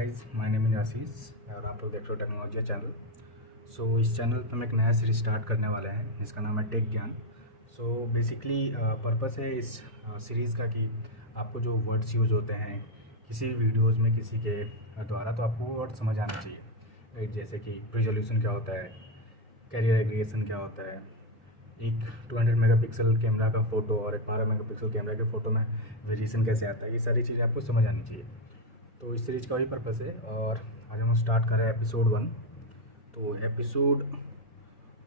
Guys, my name is आशीष और आप लोग देख रहे हो टेक्नोलॉजी चैनल। सो इस चैनल पर हम एक नया सीरीज स्टार्ट करने वाले हैं जिसका नाम है टेक ज्ञान। सो बेसिकली पर्पस है इस सीरीज़ का कि आपको जो वर्ड्स यूज होते हैं किसी भी वीडियोज़ में किसी के द्वारा, तो आपको वो वर्ड समझ आना चाहिए, राइट। जैसे कि रेजोल्यूशन क्या होता है, कैरियर एग्रीगेशन क्या होता है, एक 200 मेगापिक्सल कैमरा का फ़ोटो और एक 12 मेगापिक्सल कैमरा के फ़ोटो में वेरिएशन कैसे आता है, ये सारी चीज़ें आपको समझ आनी चाहिए। तो इस सीरीज़ का वही पर्पस है और आज हम स्टार्ट कर रहे हैं एपिसोड 1। तो एपिसोड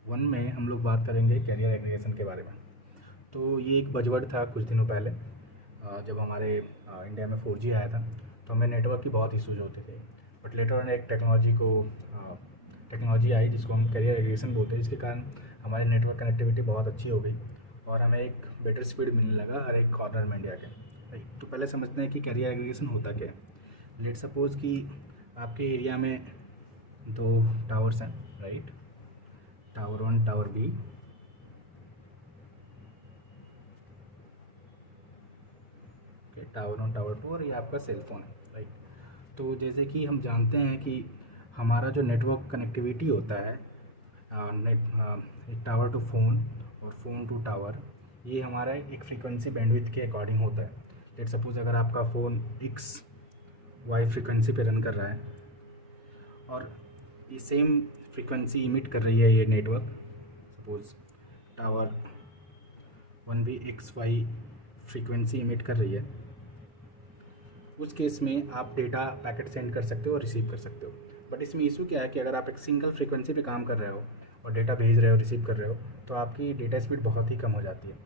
1 में हम लोग बात करेंगे कैरियर एग्रीगेशन के बारे में। तो ये एक बजवर्ड था कुछ दिनों पहले, जब हमारे इंडिया में 4G आया था तो हमें नेटवर्क की बहुत इशूज़ होते थे। बट लेटर ऑन एक टेक्नोलॉजी आई जिसको हम कैरियर एग्रीगेशन बोलते हैं, जिसके कारण हमारी नेटवर्क कनेक्टिविटी बहुत अच्छी हो गई और हमें एक बेटर स्पीड मिलने लगा हर एक कॉर्नर में इंडिया के, राइट। तो पहले समझते हैं कि कैरियर एग्रीगेशन होता क्या है। लेट सपोज़ कि आपके एरिया में 2 टावर्स हैं, right. Tower 1, tower B. Tower 1, tower 2 और ये आपका सेल फ़ोन है, राइट। तो जैसे कि हम जानते हैं कि हमारा जो नेटवर्क कनेक्टिविटी होता है, एक टावर टू फ़ोन और फ़ोन टू टावर, ये हमारा एक फ्रीक्वेंसी बैंडविड्थ के अकॉर्डिंग होता है। लेट सपोज़ अगर आपका फ़ोन एक्स वाई फ्रीक्वेंसी पे रन कर रहा है और ये सेम फ्रीक्वेंसी इमिट कर रही है ये नेटवर्क, सपोज़ टावर 1 भी एक्स वाई फ्रीक्वेंसी इमिट कर रही है, उस केस में आप डेटा पैकेट सेंड कर सकते हो और रिसीव कर सकते हो। बट इसमें इशू क्या है कि अगर आप एक सिंगल फ्रीक्वेंसी पे काम कर रहे हो और डेटा भेज रहे हो, रिसीव कर रहे हो, तो आपकी डेटा स्पीड बहुत ही कम हो जाती है।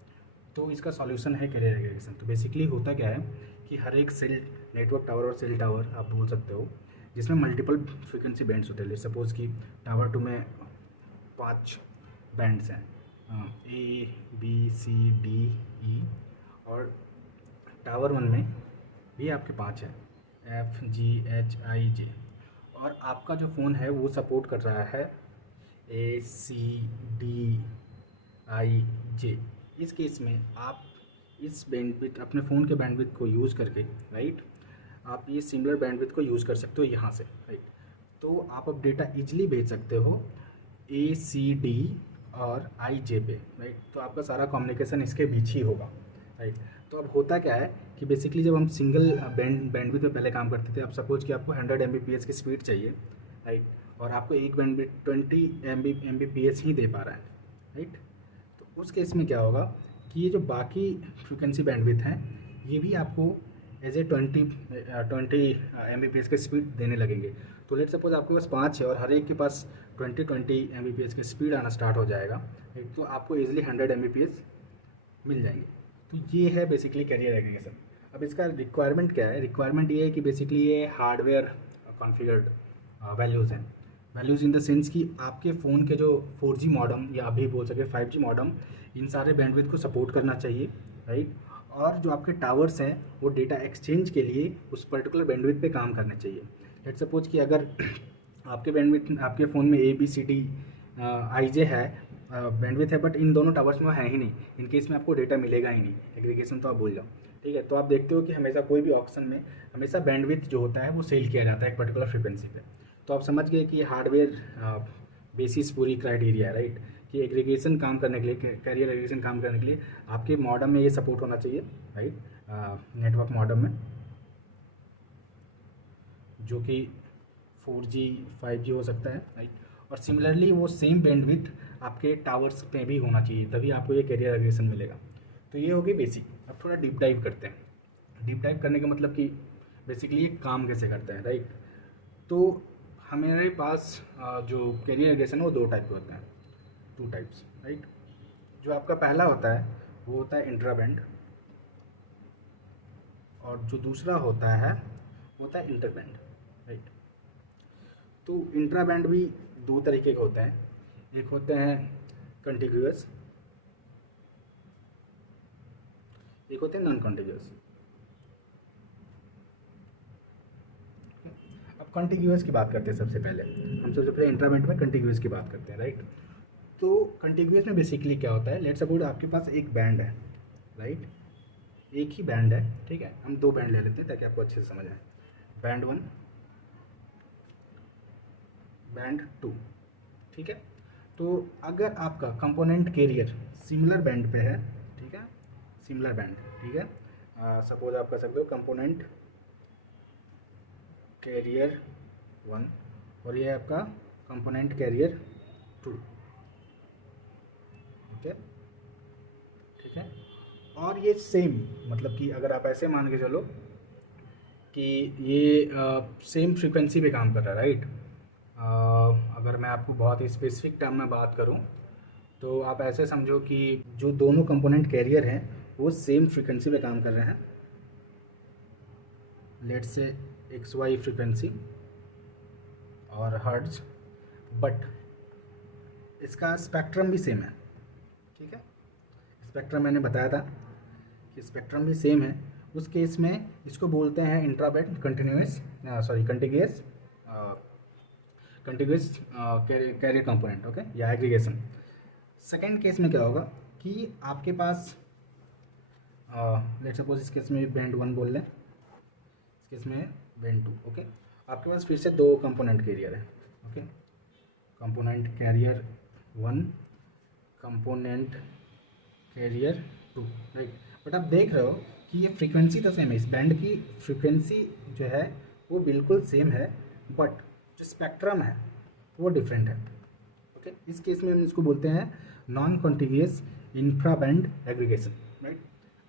तो इसका सॉल्यूशन है कैरियर एग्रीगेशन। तो बेसिकली होता क्या है कि हर एक सेल नेटवर्क टावर और सेल टावर आप बोल सकते हो, जिसमें मल्टीपल फ्रीक्वेंसी बैंड्स होते हैं। सपोज़ कि टावर 2 में 5 बैंड्स हैं, A B C D E, और टावर 1 में भी आपके 5 हैं, एफ जी एच आई जे। और आपका जो फ़ोन है वो सपोर्ट कर रहा है ए सी डी आई जे। इस केस में आप इस बैंडविड्थ अपने फ़ोन के बैंडविड्थ को यूज़ करके, राइट, आप ये सिमिलर बैंडविड्थ को यूज़ कर सकते हो यहाँ से, राइट। तो आप अब डेटा इजीली भेज सकते हो ए सी डी और आई जे पे, राइट। तो आपका सारा कम्युनिकेशन इसके बीच ही होगा, राइट। तो अब होता क्या है कि बेसिकली जब हम सिंगल बैंडविड्थ पे पहले काम करते थे, अब सपोज कि आपको 100 Mbps की स्पीड चाहिए, राइट, और आपको एक बैंडविड्थ 20 Mbps ही दे पा रहा है, राइट। तो उस केस में क्या होगा कि ये जो बाकी फ्रीक्वेंसी बैंडविड्थ हैं ये भी आपको एज ए 20 Mbps की स्पीड देने लगेंगे। तो लेट सपोज आपके पास 5 है और हर एक के पास 20 Mbps की स्पीड आना स्टार्ट हो जाएगा, राइट। तो आपको ईजिली 100 Mbps मिल जाएंगे। तो ये है बेसिकली कैरियर एग्रीगेशन। अब इसका रिक्वायरमेंट क्या है? रिक्वायरमेंट ये है कि बेसिकली ये हार्डवेयर कॉन्फ़िगर्ड वैल्यूज़ हैं। वैल्यूज़ इन द सेंस कि आपके फ़ोन के जो 4G मॉडम या अभी बोल सके 5G मॉडम, इन सारे बैंडविड्थ को सपोर्ट करना चाहिए, राइट। और जो आपके टावर्स हैं वो डेटा एक्सचेंज के लिए उस पर्टिकुलर बैंडविड्थ पे काम करने चाहिए। लेट्स सपोज कि अगर आपके बैंडविड्थ आपके फ़ोन में A B C D I जे है, बैंडविड्थ है, बट इन दोनों टावर्स में है ही नहीं, इन केस में आपको डेटा मिलेगा ही नहीं, एग्रीगेशन तो आप भूल जाओ, ठीक है। तो आप देखते हो कि हमेशा कोई भी ऑप्शन में हमेशा बैंडविड्थ जो होता है वो सेल किया जाता है एक पर्टिकुलर फ्रिक्वेंसी पे। तो आप समझ गए कि हार्डवेयर बेसिस पूरी क्राइटेरिया है, राइट, कि एग्रीगेशन काम करने के लिए, कैरियर एग्रीगेशन काम करने के लिए आपके मॉडम में ये सपोर्ट होना चाहिए, राइट, नेटवर्क मॉडम में, जो कि 4G 5G हो सकता है, राइट। और सिमिलरली वो सेम बैंडविड्थ आपके टावर्स पे भी होना चाहिए, तभी आपको ये कैरियर एग्रीगेशन मिलेगा। तो ये हो गई बेसिक। अब थोड़ा डीप डाइव करते हैं। डीप डाइव करने का मतलब कि बेसिकली ये काम कैसे करता है, राइट। तो हमारे पास जो कैरियर एग्रीगेशन है वो 2 टाइप के होते हैं, 2 टाइप्स, राइट। जो आपका पहला होता है वो होता है इंट्रा बैंड, और जो दूसरा होता है वो होता है इंटर बैंड, राइट। तो इंट्रा बैंड भी 2 तरीके के होते हैं, एक होते हैं कंटिग्यूअस, एक होते हैं नॉन कंटिग्यूअस। अब कंटिग्यूअस की बात करते हैं। सबसे पहले इंट्रा बैंड में कंटिग्यूअस की बात करते हैं, राइट। तो कंटिग्यूअस में बेसिकली क्या होता है, लेट्स सपोज आपके पास एक बैंड है, राइट, एक ही बैंड है, ठीक है। हम 2 बैंड ले लेते हैं ताकि आपको अच्छे से समझ आए। बैंड 1 बैंड 2, ठीक है। तो अगर आपका कंपोनेंट कैरियर सिमिलर बैंड पे है, ठीक है, सिमिलर बैंड, ठीक है, सपोज आप कर सकते हो कंपोनेंट कैरियर 1 और ये आपका कंपोनेंट कैरियर 2, ओके, ठीक है। और ये सेम, मतलब कि अगर आप ऐसे मान के चलो कि ये सेम फ्रीक्वेंसी पे काम कर रहा है, राइट। अगर मैं आपको बहुत ही स्पेसिफिक टर्म में बात करूं तो आप ऐसे समझो कि जो दोनों कंपोनेंट कैरियर हैं वो सेम फ्रीक्वेंसी पे काम कर रहे हैं, let's say X Y frequency और हर्ट्ज, बट इसका स्पेक्ट्रम भी सेम है, ठीक है। स्पेक्ट्रम मैंने बताया था कि स्पेक्ट्रम भी सेम है। उस केस में इसको बोलते हैं intraband continuous contiguous contiguous carrier component, okay, या एग्रीगेशन। सेकेंड केस में क्या होगा कि आपके पास लेट सपोज इस केस में बैंड 1 बोल लें, इस केस में बैंड 2, ओके। आपके पास फिर से दो कंपोनेंट कैरियर है, okay, component carrier 1, component carrier 2, right. But आप देख रहे हो कि ये फ्रीक्वेंसी तो सेम है, इस बैंड की फ्रीक्वेंसी जो है वो बिल्कुल सेम है, बट जो स्पेक्ट्रम है वो डिफरेंट है, ओके। इस केस में हम इसको बोलते हैं non contiguous infra band aggregation, right.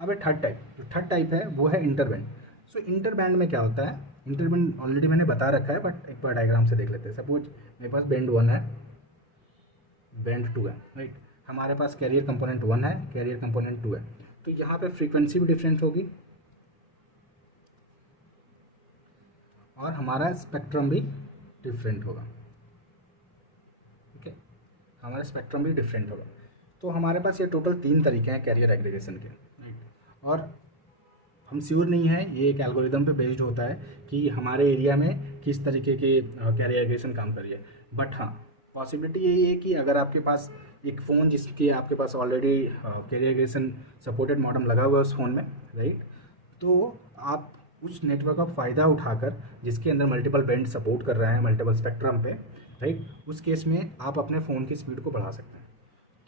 अब थर्ड टाइप, जो थर्ड टाइप है वो है इंटरबैंड। सो इंटरबैंड में क्या होता है, इंटरबैंड ऑलरेडी मैंने बता रखा है, बट एक बार डायग्राम से देख लेते हैं। सपोज मेरे पास बैंड 1 है, बैंड 2 है, राइट। हमारे पास कैरियर कंपोनेंट 1 है, कैरियर कंपोनेंट 2 है, तो यहाँ पे फ्रीक्वेंसी भी डिफरेंट होगी और हमारा स्पेक्ट्रम भी डिफरेंट होगा, ठीक है, हमारा स्पेक्ट्रम भी डिफरेंट होगा। तो हमारे पास ये टोटल 3 तरीके हैं कैरियर एग्रीगेशन के, राइट। और हम श्योर नहीं है, ये एक एल्गोरिदम पे बेस्ड होता है कि हमारे एरिया में किस तरीके के कैरियर एग्रीगेशन काम कर रही है। बट हाँ, पॉसिबिलिटी यही है कि अगर आपके पास एक फ़ोन जिसके आपके पास already carrier aggregation supported modem लगा हुआ है उस फ़ोन में, राइट, तो आप उस नेटवर्क का फ़ायदा उठाकर, जिसके अंदर मल्टीपल बैंड सपोर्ट कर रहे हैं मल्टीपल स्पेक्ट्रम पे, राइट, उस केस में आप अपने फ़ोन की स्पीड को बढ़ा सकते हैं।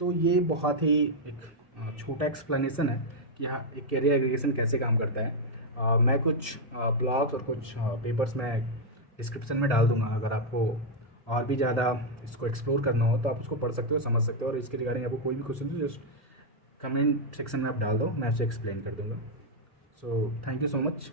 तो ये बहुत ही एक छोटा एक्सप्लेनेशन है कि हाँ एक कैरियर एग्रीगेशन कैसे काम करता है। मैं कुछ ब्लॉग्स और कुछ पेपर्स में डिस्क्रिप्शन में डाल दूंगा, अगर आपको और भी ज़्यादा इसको एक्सप्लोर करना हो तो आप उसको पढ़ सकते हो, समझ सकते हो, और इसके रिगार्डिंग आपको कोई भी क्वेश्चन तो जस्ट कमेंट सेक्शन में आप डाल दो, मैं उसे एक्सप्लेन कर दूंगा। So thank you so much.